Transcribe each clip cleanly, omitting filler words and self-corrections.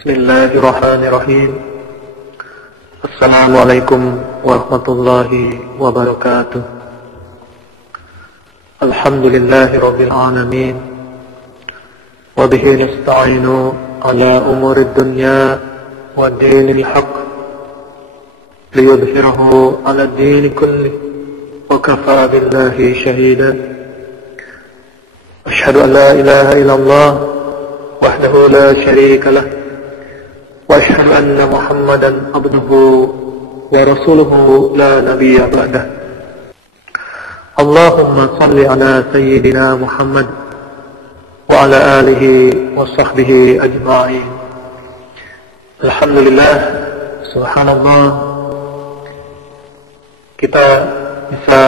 Bismillahirrahmanirrahim. Assalamualaikum warahmatullahi wabarakatuh. Alhamdulillahi rabbil alamin. Wa bihi nasta'inu ala umurid dunya wa dinil haqq liyudhhirahu ala din kulli wa kafa billahi shahida. Ashhadu an la ilaha illallah wahdahu la syarika lah وأشهد أن محمدا عبده ورسوله لا نبي بعده اللهم صل على سيدنا محمد وعلى آله وصحبه أجمعين. Alhamdulillah, subhanallah, kita bisa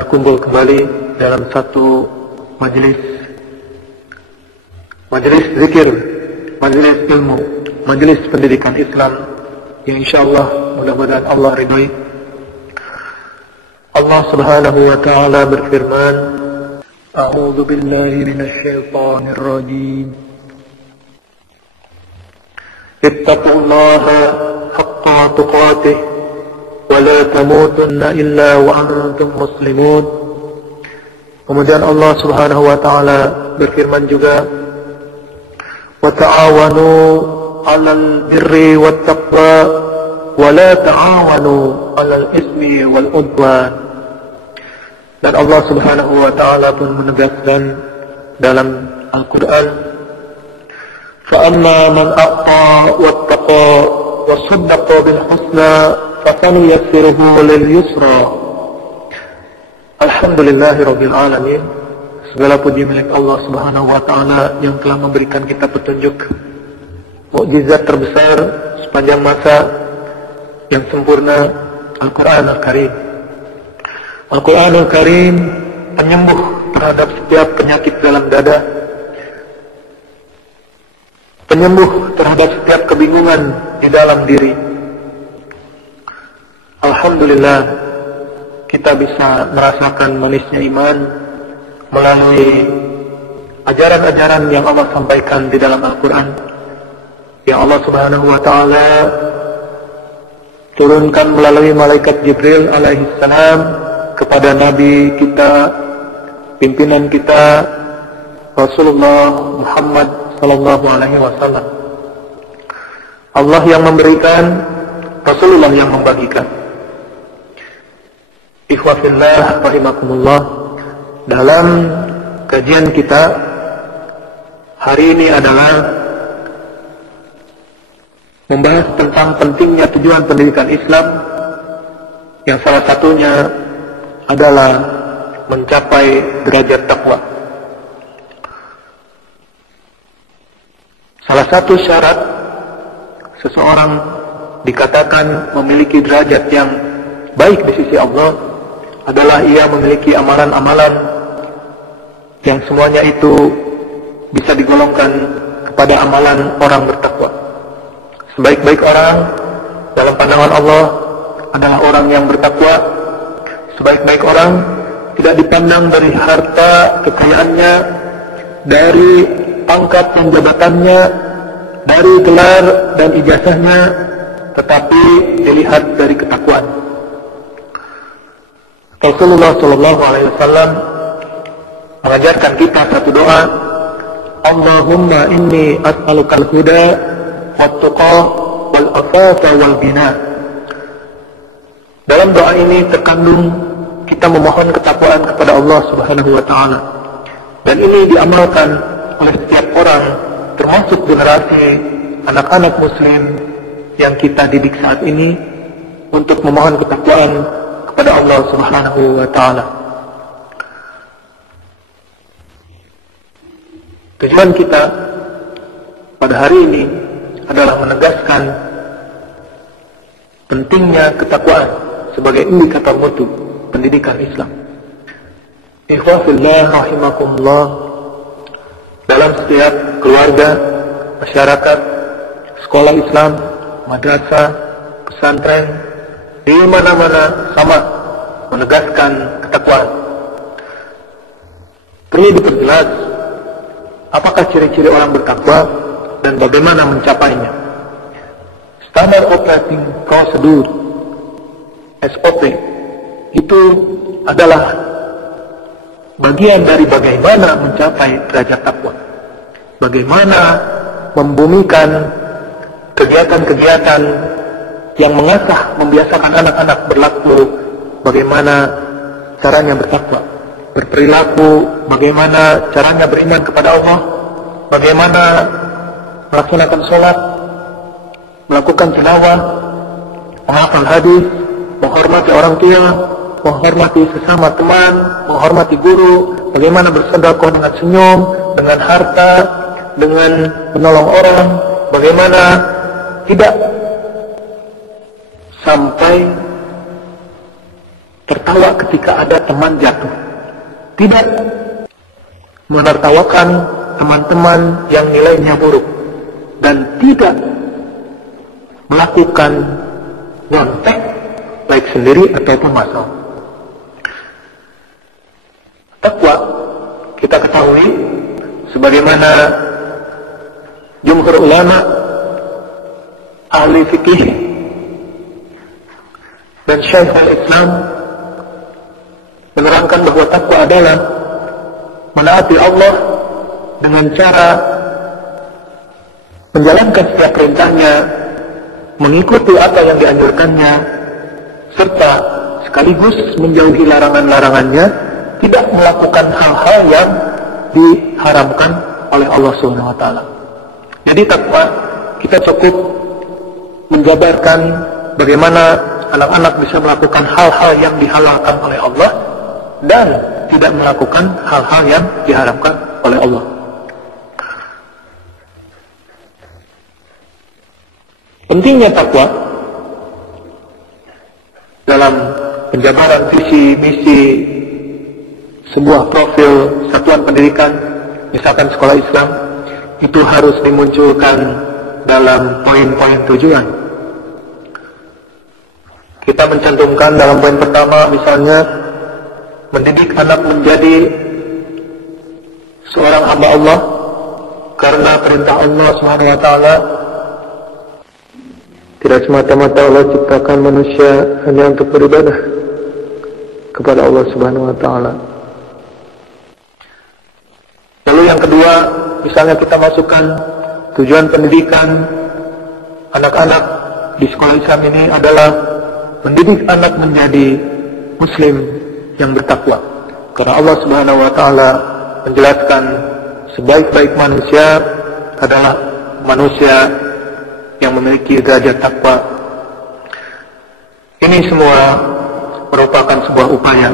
berkumpul kembali dalam satu majelis zikir, majelis ilmu, majelis pendidikan Islam yang insyaallah mudah-mudahan Allah ridhai. Allah Subhanahu wa taala berfirman, A'udzu billahi minasy syaithanir rajim. Ittaqullaha haqqa tuqatih wa la tamutunna illa wa antum muslimun. Kemudian Allah Subhanahu wa taala berfirman juga, wa ta'awanu 'alal birri wat taqwa wa la ta'awanu 'alal ismi wal 'udwan. Dan Allah Subhanahu wa taala pun menegaskan dalam Al-Qur'an, fa amma man a'ta wattaqa wa saddaqa bil husna fasanuyassiruhu lil yusra. Alhamdulillahirabbil alamin. Segala puji milik Allah Subhanahu wa taala yang telah memberikan kita petunjuk, mukjizat terbesar sepanjang masa yang sempurna, Al-Quran Al-Karim. Al-Quran Al-Karim penyembuh terhadap setiap penyakit dalam dada, penyembuh terhadap setiap kebingungan di dalam diri. Alhamdulillah, kita bisa merasakan manisnya iman melalui ajaran-ajaran yang Allah sampaikan di dalam Al-Quran, yang Allah Subhanahu wa taala turunkan melalui malaikat Jibril alaihi salam kepada nabi kita, pimpinan kita, Rasulullah Muhammad sallallahu alaihi wasallam. Allah yang memberikan, Rasulullah yang membagikan. Ikhwah fillah rahimakumullah, dalam kajian kita hari ini adalah membahas tentang pentingnya tujuan pendidikan Islam, yang salah satunya adalah mencapai derajat takwa. Salah satu syarat seseorang dikatakan memiliki derajat yang baik di sisi Allah adalah ia memiliki amalan-amalan yang semuanya itu bisa digolongkan kepada amalan orang bertakwa. Sebaik-baik orang dalam pandangan Allah adalah orang yang bertakwa. Sebaik-baik orang tidak dipandang dari harta kekayaannya, dari pangkat dan jabatannya, dari gelar dan ijazahnya, tetapi dilihat dari ketakwaan. Rasulullah Shallallahu Alaihi Wasallam mengajarkan kita satu doa, Allahumma inni as'alukal huda wat-tuqa wal-afafa wal-ghina. Dalam doa ini terkandung kita memohon ketakwaan kepada Allah Subhanahu wa taala. Dan ini diamalkan oleh setiap orang, termasuk generasi anak-anak muslim yang kita didik saat ini, untuk memohon ketakwaan kepada Allah Subhanahu wa taala. Tujuan kita pada hari ini adalah menegaskan pentingnya ketakwaan sebagai indikator mutu pendidikan Islam. Ikhwah fillah rahimakumullah, dalam setiap keluarga, masyarakat, sekolah Islam, madrasah, pesantren, di mana-mana sama menegaskan ketakwaan. Perlu diperjelas apakah ciri-ciri orang bertakwa dan bagaimana mencapainya. Standard Operating Procedure SOP itu adalah bagian dari bagaimana mencapai derajat takwa. Bagaimana membumikan kegiatan-kegiatan yang mengasah, membiasakan anak-anak berlaku bagaimana caranya bertakwa, berperilaku, bagaimana caranya beriman kepada Allah, bagaimana melaksanakan sholat, melakukan tilawah, menghafal hadis, menghormati orang tua, menghormati sesama teman, menghormati guru, bagaimana bersedekah dengan senyum, dengan harta, dengan menolong orang, bagaimana tidak sampai tertawa ketika ada teman jatuh, tidak menertawakan teman-teman yang nilainya buruk, dan tidak melakukan nyontek baik sendiri ataupun masal. Takwa kita ketahui sebagaimana jumhur ulama, ahli fikih dan Syekhul Islam menerangkan bahwa takwa adalah menaati Allah dengan cara menjalankan setiap perintahnya, mengikuti apa yang dianjurkannya, serta sekaligus menjauhi larangan-larangannya, tidak melakukan hal-hal yang diharamkan oleh Allah SWT. Jadi takwa kita cukup menjabarkan bagaimana anak-anak bisa melakukan hal-hal yang dihalalkan oleh Allah dan tidak melakukan hal-hal yang diharamkan oleh Allah. Pentingnya takwa dalam penjabaran visi misi sebuah profil satuan pendidikan, misalkan sekolah Islam, itu harus dimunculkan dalam poin-poin tujuan. Kita mencantumkan dalam poin pertama misalnya mendidik anak menjadi seorang hamba Allah karena perintah Allah Subhanahu wa taala. Tidak semata-mata Allah ciptakan manusia hanya untuk beribadah kepada Allah Subhanahu wa taala. Lalu yang kedua, misalnya kita masukkan tujuan pendidikan anak-anak di sekolah Islam ini adalah mendidik anak menjadi muslim yang bertakwa. Karena Allah Subhanahu wa taala menjelaskan sebaik-baik manusia adalah manusia yang memiliki derajat takwa. Ini semua merupakan sebuah upaya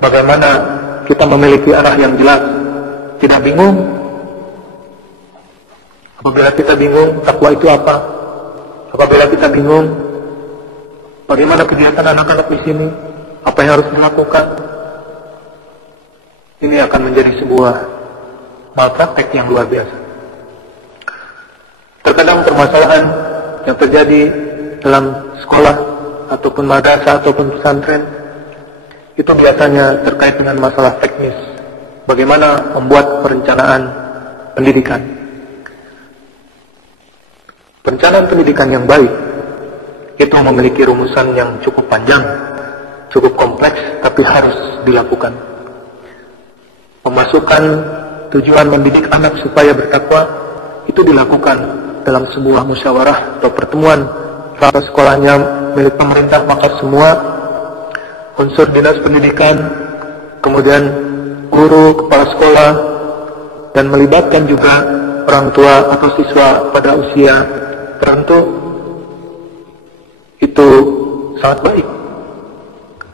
bagaimana kita memiliki arah yang jelas, tidak bingung. Apabila kita bingung takwa itu apa, apabila kita bingung bagaimana kegiatan anak-anak di sini, apa yang harus dilakukan, ini akan menjadi sebuah malpraktek yang luar biasa. Terkadang permasalahan yang terjadi dalam sekolah ataupun madrasah ataupun pesantren itu biasanya terkait dengan masalah teknis, bagaimana membuat perencanaan pendidikan. Perencanaan pendidikan yang baik itu memiliki rumusan yang cukup panjang, cukup kompleks, tapi harus dilakukan. Memasukkan tujuan mendidik anak supaya bertakwa itu dilakukan dalam sebuah musyawarah atau pertemuan. Kalau sekolahnya milik pemerintah, maka semua unsur dinas pendidikan, kemudian guru, kepala sekolah, dan melibatkan juga orang tua atau siswa pada usia tertentu, itu sangat baik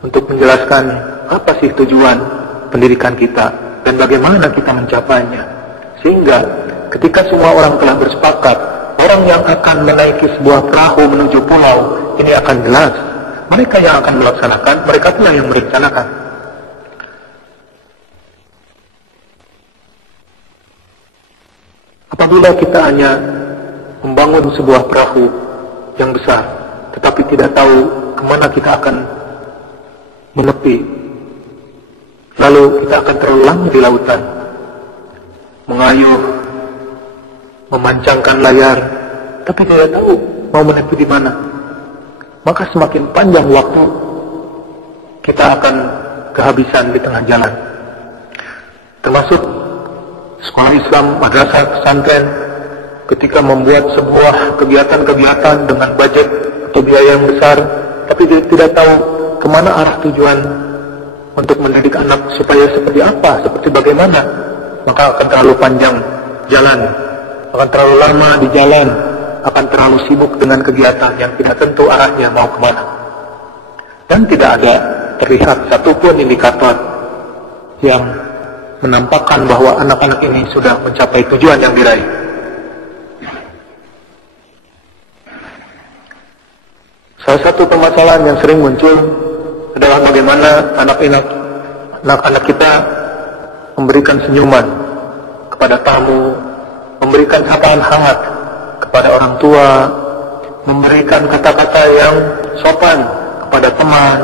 untuk menjelaskan apa sih tujuan pendidikan kita dan bagaimana kita mencapainya. Sehingga ketika semua orang telah bersepakat, orang yang akan menaiki sebuah perahu menuju pulau ini akan jelas. Mereka yang akan melaksanakan, mereka pula yang merencanakan. Apabila kita hanya membangun sebuah perahu yang besar, tetapi tidak tahu kemana kita akan menepi, lalu kita akan terlalu lama di lautan, mengayuh, memancangkan layar, tapi tidak tahu mau menepi di mana. Maka semakin panjang waktu kita akan kehabisan di tengah jalan. Termasuk sekolah Islam, madrasah, pesantren, ketika membuat sebuah kegiatan-kegiatan dengan budget atau biaya yang besar, tapi dia tidak tahu kemana arah tujuan untuk mendidik anak supaya seperti apa, seperti bagaimana, maka akan terlalu panjang jalan, akan terlalu lama di jalan, akan terlalu sibuk dengan kegiatan yang tidak tentu arahnya mau kemana. Dan tidak ada terlihat satupun indikator yang menampakkan bahwa anak-anak ini sudah mencapai tujuan yang diraih. Salah satu permasalahan yang sering muncul adalah bagaimana anak-anak kita memberikan senyuman kepada tamu, memberikan sapaan hangat kepada orang tua, memberikan kata-kata yang sopan kepada teman.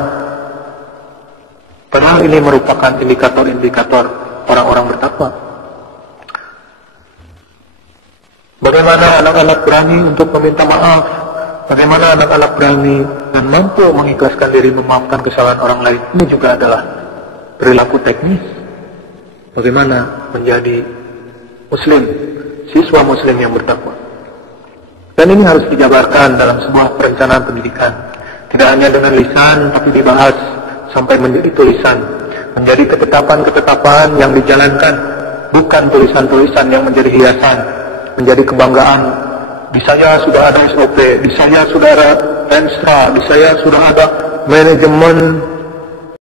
Padahal ini merupakan indikator-indikator orang-orang bertakwa. Bagaimana anak-anak berani untuk meminta maaf? Bagaimana anak-anak berani dan mampu mengikhlaskan diri memaafkan kesalahan orang lain? Ini juga adalah perilaku teknis. Bagaimana menjadi muslim, siswa muslim yang bertakwa. Dan ini harus dijabarkan dalam sebuah perencanaan pendidikan. Tidak hanya dengan lisan, tapi dibahas sampai menjadi tulisan. Menjadi ketetapan-ketetapan yang dijalankan. Bukan tulisan-tulisan yang menjadi hiasan, menjadi kebanggaan. Di saya sudah ada SOP, di saya sudah ada Renstra, di saya sudah ada manajemen